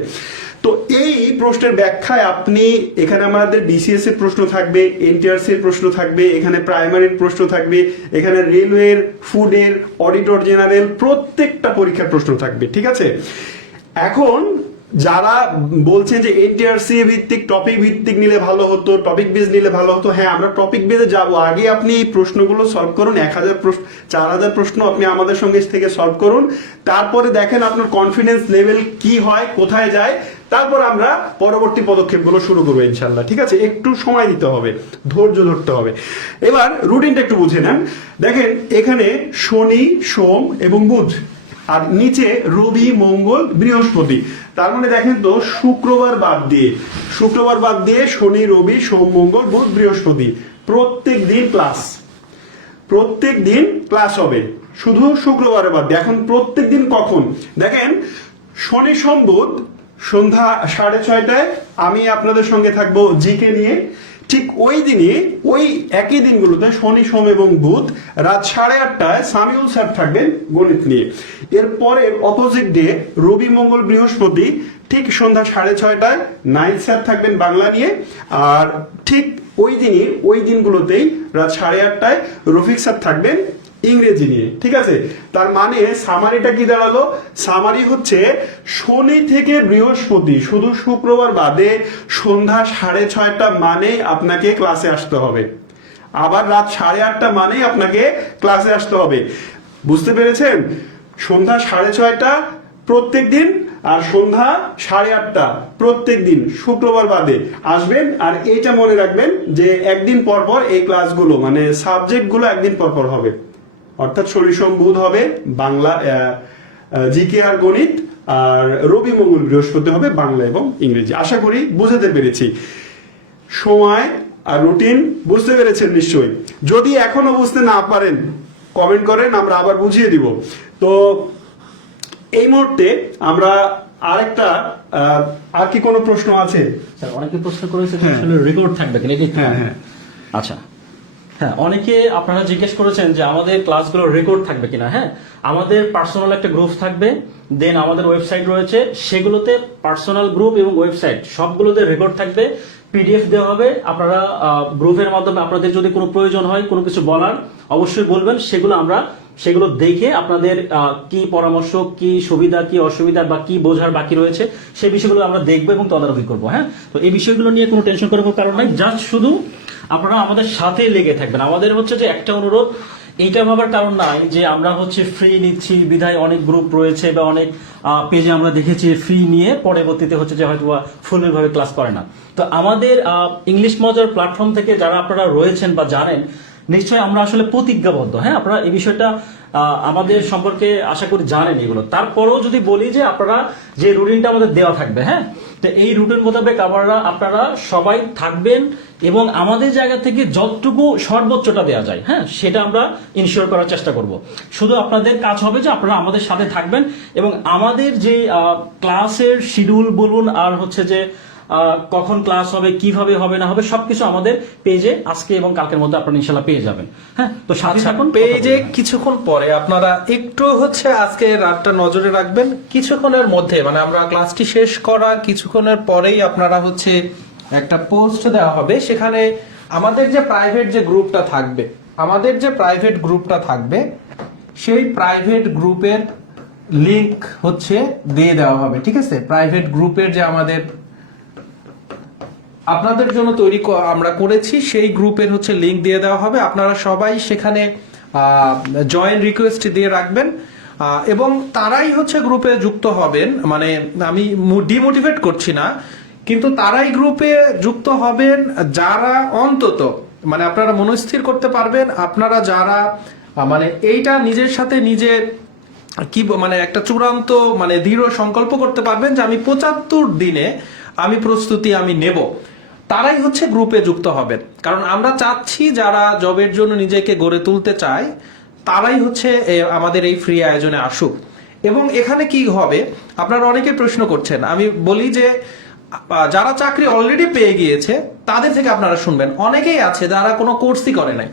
তো এই প্রশ্নের ব্যাখ্যায় আপনি এখানে আমাদের বিসিএস এর প্রশ্ন থাকবে, এনটিআরসি এর প্রশ্ন থাকবে, এখানে প্রাইমারির প্রশ্ন থাকবে, এখানে রেলওয়ের, ফুডের, অডিটর জেনারেল প্রত্যেকটা পরীক্ষার প্রশ্ন থাকবে। ঠিক আছে, এখন যারা বলছে যে এনটিআরসি ভিত্তিক টপিক ভিত্তিক নিলে ভালো হতো, টপিক বেজ নিলে ভালো হতো, হ্যাঁ আমরা টপিক বেজে যাব। আগে আপনি এই প্রশ্নগুলো সলভ করুন, 4000 প্রশ্ন আপনি আমাদের সঙ্গে থেকে সলভ করুন, তারপরে দেখেন আপনার কনফিডেন্স লেভেল কি হয়, কোথায় যায়, তারপর আমরা পরবর্তী পদক্ষেপগুলো শুরু করবো ইনশাল্লাহ। ঠিক আছে, একটু সময় দিতে হবে, ধৈর্য ধরতে হবে। এবার রুটিনটা একটু বুঝে নেন। দেখেন এখানে শনি, সোম এবং বুধ আর নিচে রবি মঙ্গল বৃহস্পতি। তার মানে দেখেন তো শুক্রবার বাদ দিয়ে শনি রবি সোম মঙ্গল বুধ বৃহস্পতি প্রত্যেক দিন ক্লাস হবে, শুধু শুক্রবারে বাদ দিয়ে। এখন প্রত্যেক দিন কখন দেখেন, শনি সোম বুধ সন্ধ্যা 6:30টায় আমি আপনাদের সঙ্গে থাকবো জিকে নিয়ে। ঠিক ওই দিনই ওই একই দিনগুলোতে শনি সোম এবং বুধ রাত 8:30টায় সামিউল স্যার থাকবেন গণিত নিয়ে। এরপরে অপোজিট ডে রবি মঙ্গল বৃহস্পতি ঠিক সন্ধ্যা 6:30টায় নাইল স্যার থাকবেন বাংলা নিয়ে। আর ঠিক ওই দিনগুলোতেই রাত 8:30টায় রফিক স্যার থাকবেন ইংরেজি নিয়ে। ঠিক আছে, তার মানে সামারিটা কি দাঁড়ালো? সামারি হচ্ছে শনি থেকে বৃহস্পতি শুধু শুক্রবার বাদে সন্ধ্যা 6:30টা মানেই আপনাকে ক্লাসে আসতে হবে, আবার রাত 8:30টা মানেই আপনাকে ক্লাসে আসতে হবে। বুঝতে পেরেছেন? সন্ধ্যা 6:30টা প্রত্যেক দিন আর সন্ধ্যা 8:30টা প্রত্যেক দিন শুক্রবার বাদে আসবেন। আর এইটা মনে রাখবেন যে একদিন পর পর এই ক্লাসগুলো মানে সাবজেক্টগুলো একদিন পর পর হবে, অর্থাৎ শনি সোম বুধ হবে বাংলা জিকে আর গণিত, আর রবি মঙ্গল বৃহস্পতি হবে বাংলা এবং ইংরেজি। আশা করি বুঝাতে পেরেছি। সময় আর রুটিন বুঝতে পেরেছেন নিশ্চয়ই। যদি এখনো বুঝতে না পারেন কমেন্ট করেন, আমরা আবার বুঝিয়ে দিব। তো এই মুহূর্তে আমরা আরেকটা আর কি কোনো প্রশ্ন আছে? স্যার অনেকে প্রশ্ন করেছে যে আসলে রেকর্ড থাকবে কিনা। হ্যাঁ আচ্ছা, হ্যাঁ, অনেকে আপনারা জিজ্ঞেস করেছেন যে আমাদের ক্লাসগুলো রেকর্ড থাকবে কিনা। হ্যাঁ, আমাদের পার্সোনাল একটা গ্রুপ থাকবে, দেন আমাদের ওয়েবসাইট রয়েছে, সেগুলোতে পার্সোনাল গ্রুপ এবং ওয়েবসাইট সবগুলোতে রেকর্ড থাকবে, পিডিএফ দেওয়া হবে। আপনারা গ্রুপের মাধ্যমে আপনাদের যদি কোনো প্রয়োজন হয়, কোনো কিছু বলার, অবশ্যই বলবেন। সেগুলো দেখে আপনাদের কি পরামর্শ, কি সুবিধা, কি অসুবিধা বা কি বোঝার বাকি রয়েছে সেই বিষয়গুলো আমরা দেখবো এবং তদারকি করবো। হ্যাঁ, তো এই বিষয়গুলো নিয়ে কোনো টেনশন করার কারণ নাই, জাস্ট শুধু আপনারা আমাদের সাথে লেগে থাকবেন। আমাদের হচ্ছে যে একটা অনুরোধ, এইটা ভাবার কারণ নাই যে আমরা হচ্ছে ফ্রি নিচ্ছি বিধায় অনেক গ্রুপ রয়েছে বা অনেক পেজে আমরা দেখেছি ফ্রি নিয়ে পরবর্তীতে হচ্ছে যে হয়তো ফুলভাবে ক্লাস করে না। তো আমাদের ইংলিশ মজার প্ল্যাটফর্ম থেকে যারা আপনারা রয়েছেন বা জানেন, নিশ্চয়ই আমরা আসলে প্রতিজ্ঞাবদ্ধ। হ্যাঁ, আপনারা এই বিষয়টা আমাদের সম্পর্কে আশা করি জানেন এগুলো। তারপরেও যদি বলি যে আপনারা যে রুটিনটা আমাদের দেওয়া থাকবে, হ্যাঁ, তো এই রুটিন মোতাবেক আপনারা সবাই থাকবেন এবং আমাদের জায়গা থেকে যতটুকু সর্বোচ্চটা দেওয়া যায়, হ্যাঁ, সেটা আমরা ইনশিওর করার চেষ্টা করব। শুধু আপনাদের কাজ হবে যে আপনারা আমাদের সাথে থাকবেন এবং আমাদের যে ক্লাসের শিডিউল বলুন আর হচ্ছে যে কখন ক্লাস হবে, কিভাবে হবে না হবে, সবকিছু আমাদের পেজে আজকে এবং কালকের মধ্যে আপনারা ইনশাআল্লাহ পেয়ে যাবেন। হ্যাঁ, তো সাথে থাকুন। পেজে কিছুক্ষণ পরে আপনারা একটু হচ্ছে আজকে রাতটা নজরে রাখবেন। কিছুক্ষণের মধ্যে মানে আমরা ক্লাসটি শেষ করার কিছুক্ষণের পরেই আপনারা হচ্ছে একটা পোস্ট দেওয়া হবে, সেখানে আমাদের যে প্রাইভেট গ্রুপটা থাকবে সেই প্রাইভেট গ্রুপের লিংক হচ্ছে দিয়ে দেওয়া হবে। ঠিক আছে, প্রাইভেট গ্রুপের যে আমাদের আপনাদের জন্য আমরা করেছি সেই গ্রুপের হচ্ছে লিংক দিয়ে দেওয়া হবে। আপনারা সবাই সেখানে জয়েন রিকোয়েস্ট দিয়ে রাখবেন এবং তারাই হচ্ছে গ্রুপে যুক্ত হবেন। মানে আমি ডিমোটিভেট করছি না, কিন্তু তারাই গ্রুপে যুক্ত হবেন যারা অন্তত মানে আপনারা মনস্থির করতে পারবেন, আপনারা যারা মানে এইটা নিজের সাথে নিজে কি মানে একটা চূড়ান্ত মানে দৃঢ় সংকল্প করতে পারবেন যে আমি 75 দিনে আমি প্রস্তুতি নেব, তারাই হচ্ছে গ্রুপে যুক্ত হবেন। কারণ আমরা চাচ্ছি যারা জবের জন্য নিজেকে গড়ে তুলতে চায় তারাই হচ্ছে আমাদের এই ফ্রি আয়োজনে আসুক। এবং এখানে কি হবে আপনারা অনেকে প্রশ্ন করছেন, আমি বলি যে যারা চাকরি অলরেডি পেয়ে গিয়েছে তাদের থেকে আপনারা শুনবেন। অনেকেই আছে যারা কোনো কোর্সই করে নাই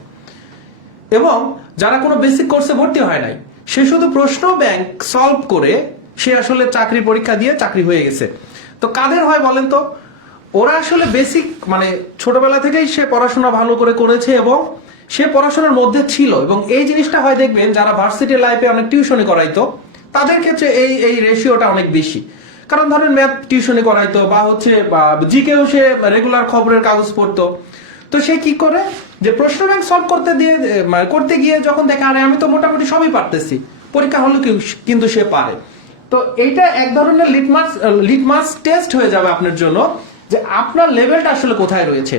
এবং যারা কোনো বেসিক কোর্সে ভর্তি হয় নাই, সে শুধু প্রশ্ন ব্যাংক সলভ করে সে আসলে চাকরি পরীক্ষা দিয়ে চাকরি হয়ে গেছে। তো কাদের হয় বলেন তো? ওরা আসলে বেসিক মানে ছোটবেলা থেকেই সে পড়াশোনা ভালো করে করেছে এবং সে পড়াশোনার মধ্যে ছিল। এবং এই জিনিসটা হয় দেখবেন যারা ভার্সিটি লাইফে অনেক টিউশনি করাইতো তাদের ক্ষেত্রে এই রেশিওটা অনেক বেশি। কারণ ধরেন ম্যাথ টিউশনি করাইতো বা হচ্ছে জিকেও সে রেগুলার খবরের কাগজ পড়তো, তো সে কি করে যে প্রশ্ন ব্যাংক সলভ করতে গিয়ে যখন দেখে আরে আমি তো মোটামুটি সবই পারতেছি, পরীক্ষা হলো কিন্তু সে পারে। তো এইটা এক ধরনের লিটমাস টেস্ট হয়ে যাবে আপনার জন্য যে আপনার লেভেলটা আসলে কোথায় রয়েছে।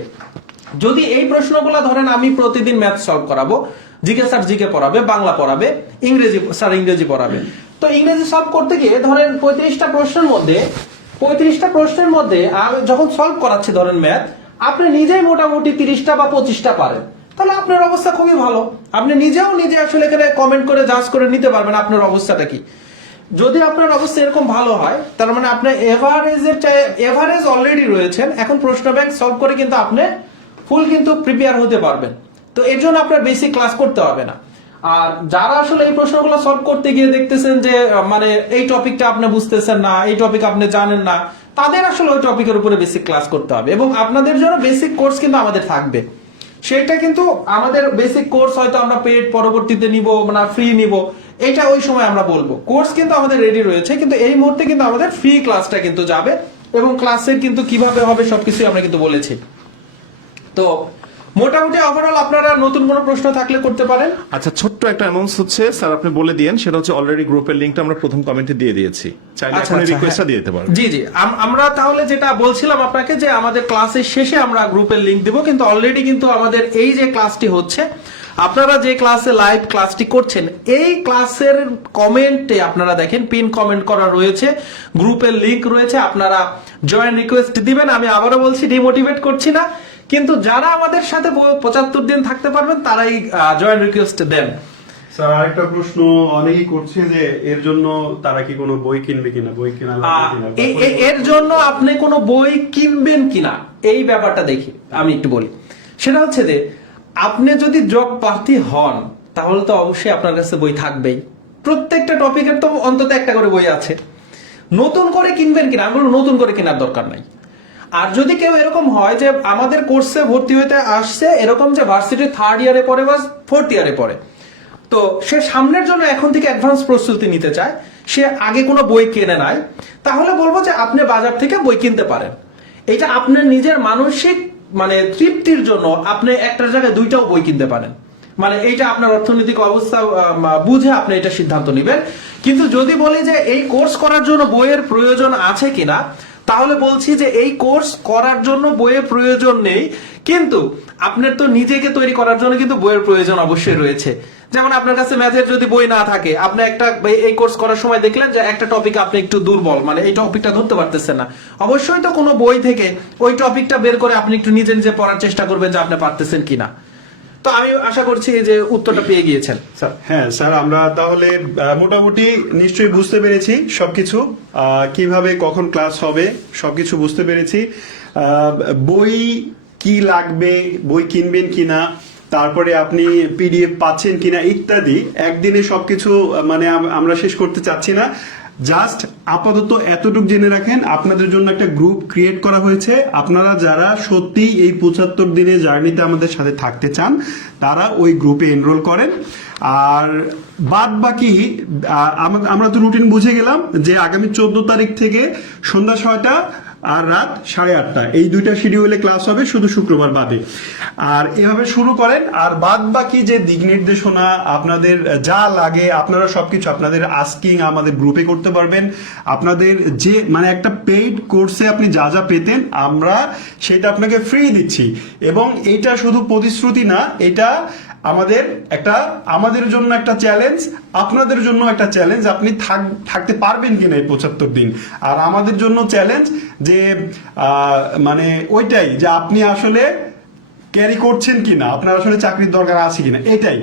যদি এই প্রশ্নগুলো ধরেন আমি প্রতিদিন ম্যাথ সলভ করাবো, জিকে স্যার জিকে পড়াবে, বাংলা পড়াবে, ইংরেজি স্যার ইংরেজি পড়াবে, তো ইংরেজি সলভ করতে গিয়ে ধরেন 35টা প্রশ্নের মধ্যে আমি যখন সলভ করাচ্ছি ধরেন ম্যাথ, আপনি নিজেই মোটামুটি 30টা বা 25টা পারেন, তাহলে আপনার অবস্থা খুবই ভালো। আপনি নিজে আসলে এখানে কমেন্ট করে জাজ করে নিতে পারবেন আপনার অবস্থাটা কি। যদি আপনার অবস্থা এরকম ভালো হয়, তার মানে আপনার এভারেজ অলরেডি রয়েছেন, এখন প্রশ্ন ব্যাংক সলভ করে কিন্তু আপনি ফুল কিন্তু প্রিপেয়ার হতে পারবেন। তো এর জন্য আপনার বেসিক ক্লাস করতে হবে না। আর যারা আসলে এই প্রশ্নগুলো সলভ করতে গিয়ে দেখতেছেন যে মানে এই টপিকটা আপনি বুঝতেছেন না, এই টপিক আপনি জানেন না, তাদের আসলে ওই টপিকের উপরে বেসিক ক্লাস করতে হবে। এবং আপনাদের জন্য বেসিক কোর্স কিন্তু আমাদের থাকবে, সেটা কিন্তু আমাদের বেসিক কোর্স হয়তো আমরা পেড পরবর্তীতে নিব, মানে ফ্রি নিব, এটা ওই সময় আমরা বলবো। কোর্স কিন্তু আমাদের রেডি রয়েছে, কিন্তু এই মুহূর্তে কিন্তু আমাদের ফ্রি ক্লাসটা কিন্তু যাবে, এবং ক্লাসের কিন্তু কিভাবে হবে সবকিছু আমরা কিন্তু বলেছি। তো মোটামুটি ওভারঅল আপনারা নতুন কোনো প্রশ্ন থাকলে করতে পারেন। আচ্ছা, ছোট্ট একটা অ্যানাউন্স হচ্ছে স্যার, আপনি বলে দিয়েন। সেটা হচ্ছে অলরেডি গ্রুপের লিংকটা আমরা প্রথম কমেন্টে দিয়ে দিয়েছি, চাইলে আচ্ছা, আপনি আচ্ছা, রিকোয়েস্টটা হ্যাঁ। দিয়ে দিতে পারেন। জি জি, আমরা তাহলে যেটা বলছিলাম আপনাকে যে আমাদের ক্লাসের শেষে আমরা গ্রুপের লিংক দিব, কিন্তু অলরেডি কিন্তু আমাদের এই যে ক্লাসটি হচ্ছে, আপনারা যে ক্লাসে লাইভ ক্লাসটি করছেন, এই ক্লাসের কমেন্টে আপনারা দেখেন পিন কমেন্ট করা রয়েছে, গ্রুপের লিংক রয়েছে, আপনারা জয়েন রিকোয়েস্ট দিবেন। আমি আবারও বলছি, ডিমোটিভেট করছি না, কিন্তু যারা আমাদের সাথে 75 দিন থাকতে পারবেন তারাই জয়েন রিকোয়েস্ট দেন। স্যার, আরেকটা প্রশ্ন অনেকেই করছে যে এর জন্য তারা কি কোনো বই কিনবে কিনা, বই কেনা লাগবে কিনা, এর জন্য আপনি কোনো বই কিনবেন কিনা এই ব্যাপারটা দেখি আমি একটু বলি। সেটা হচ্ছে যে আপনি যদি জব প্রার্থী হন, তাহলে তো অবশ্যই আপনার কাছে বই থাকবেই, প্রত্যেকটা টপিকের তো অন্তত একটা করে বই আছে। নতুন করে কিনবেন কিনা, আমি বলবো নতুন করে কেনার দরকার নাই। আর যদি কেউ এরকম হয় যে আমাদের কোর্সে ভর্তি হইতে আসছে এরকম যে ভার্সিটি 3rd ইয়ারে পড়ে বা 4th ইয়ারে পড়ে, তো সে সামনের জন্য এখন থেকে অ্যাডভান্স প্রস্তুতি নিতে চায়, সে আগে কোনো বই কেনে নাই, তাহলে বলবো যে আপনি বাজার থেকে বই কিনতে পারেন। এটা আপনার নিজের মানসিক মানে তৃপ্তির জন্য আপনি একটার জায়গায় 2টাও বই কিনতে পারেন, মানে এইটা আপনার অর্থনৈতিক অবস্থা বুঝে আপনি এটা সিদ্ধান্ত নেবেন। কিন্তু যদি বলি যে এই কোর্স করার জন্য বইয়ের প্রয়োজন আছে কিনা, তাহলে বলছি যে এই কোর্স করার জন্য বইয়ের প্রয়োজন নেই, কিন্তু আপনার তো নিজেকে তৈরি করার জন্য কিন্তু বইয়ের প্রয়োজন অবশ্যই রয়েছে। যেমন আপনার কাছে ম্যাথের যদি বই না থাকে, আপনি একটা এই কোর্স করার সময় দেখলেন যে একটা টপিক আপনি একটু দুর্বল, মানে এই টপিকটা ধরতে পারতেছেন না, অবশ্যই তো কোনো বই থেকে ওই টপিকটা বের করে আপনি একটু নিজে নিজে পড়ার চেষ্টা করবেন যে আপনি পারতেছেন কিনা। তো আমি আশা করছি যে উত্তরটা পেয়ে গিয়েছেন স্যার। হ্যাঁ স্যার, আমরা তাহলে মোটামুটি নিশ্চয়ই বুঝতে পেরেছি সবকিছু, কিভাবে কখন ক্লাস হবে সবকিছু বুঝতে পেরেছি। বই কি লাগবে, বই কিনবেন কিনা, তারপরে আপনি পিডিএফ পাচ্ছেন কিনা ইত্যাদি একদিনে সবকিছু মানে আমরা শেষ করতে চাচ্ছি না। জাস্ট আপাতত এতটুকু জেনে রাখেন, আপনাদের জন্য একটা গ্রুপ ক্রিয়েট করা হয়েছে। আপনারা যারা সত্যি এই 75 দিনের জার্নিতে আমাদের সাথে থাকতে চান, তারা ওই গ্রুপে এনরোল করেন। আর বাদ বাকি আমরা তো রুটিন বুঝে গেলাম যে আগামী 14 তারিখ থেকে সন্ধ্যা 6টা আর রাত 8:30 এই 2টা শিডিউলে ক্লাস হবে, শুধু শুক্রবার বাদে। আর এভাবে শুরু করেন, আর বাদ বাকি যে দিক নির্দেশনা আপনাদের যা লাগে আপনারা সবকিছু আপনাদের আস্কিং আমাদের গ্রুপে করতে পারবেন। আপনাদের যে মানে একটা পেইড কোর্সে আপনি যা যা পেতেন আমরা সেটা আপনাকে ফ্রি দিচ্ছি। এবং এইটা শুধু প্রতিশ্রুতি না, এটা আমাদের জন্য একটা চ্যালেঞ্জ, আপনাদের জন্য একটা চ্যালেঞ্জ, আপনি থাকতে পারবেন কিনা এই 75 দিন। আর আমাদের জন্য চ্যালেঞ্জ যে মানে ওইটাই যে আপনি আসলে ক্যারি করছেন কিনা, আপনার আসলে চাকরির দরকার আছে কিনা, এটাই।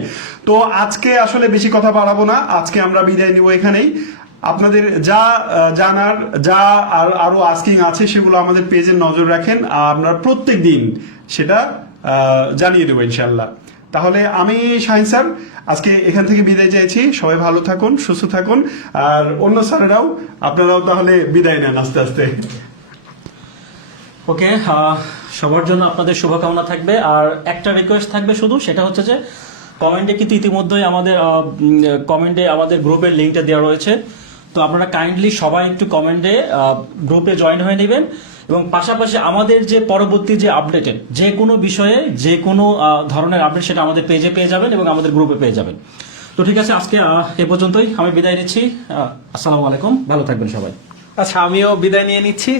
তো আজকে আসলে বেশি কথা বাড়াবো না, আজকে আমরা বিদায় নিব এখানেই। আপনাদের যা জানার যা আরো আস্কিং আছে সেগুলো আমাদের পেজে নজর রাখেন, আর আমরা প্রত্যেক দিন সেটা জানিয়ে দেবো ইনশাল্লাহ। তাহলে আমি শাহিন স্যার আজকে এখান থেকে বিদায় চাইছি। সবাই ভালো থাকুন, সুস্থ থাকুন, আর অন্য স্যারেরাও আপনারাও তাহলে বিদায় নেন আস্তে আস্তে। ওকে, সবার জন্য আপনাদের শুভকামনা থাকবে। আর একটা রিকোয়েস্ট থাকবে শুধু, সেটা হচ্ছে যে কমেন্টে কিন্তু ইতিমধ্যেই আমাদের গ্রুপের লিঙ্কটা দেওয়া রয়েছে। তো আপনারা কাইন্ডলি সবাই একটু কমেন্টে গ্রুপে জয়েন হয়ে নেবেন, এবং পাশাপাশি আমাদের যে পরবর্তী যে আপডেটেড যে কোনো বিষয়ে যে কোনো ধরনের আপডেট সেটা আমাদের পেজে পেয়ে যাবেন এবং আমাদের গ্রুপে পেয়ে যাবেন। তো ঠিক আছে, আজকে এ পর্যন্তই, আমি বিদায় নিচ্ছি। আসসালামু আলাইকুম, ভালো থাকবেন সবাই। আচ্ছা, আমিও বিদায় নিয়ে নিচ্ছি,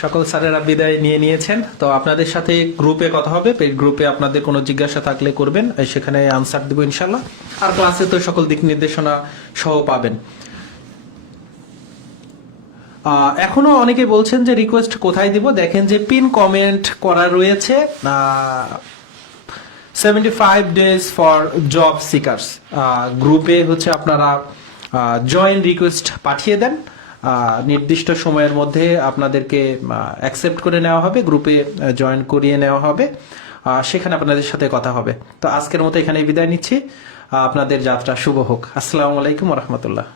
সকল স্যারেরা বিদায় নিয়ে নিয়েছেন। তো আপনাদের সাথে গ্রুপে কথা হবে, পেজ গ্রুপে আপনাদের কোনো জিজ্ঞাসা থাকলে করবেন, সেখানে আনসার দেবো ইনশাল্লাহ। আর ক্লাসে তো সকল দিক নির্দেশনা সহ পাবেন। এখনো অনেকে বলছেন যে রিকোয়েস্ট কোথায় দিব, দেখেন যে পিন কমেন্ট করা রয়েছে 75 ডেজ ফর জব সিকার্স গ্রুপে হচ্ছে আপনারা জয়েন রিকোয়েস্ট পাঠিয়ে দেন, নির্দিষ্ট সময়ের মধ্যে আপনাদেরকে অ্যাকসেপ্ট করে নেওয়া হবে, গ্রুপে জয়েন করিয়ে নেওয়া হবে, সেখানে আপনাদের সাথে কথা হবে। তো আজকের মতো এখানে বিদায় নিচ্ছি, আপনাদের যাত্রা শুভ হোক। আসসালামু আলাইকুম রহমতুল্লাহ।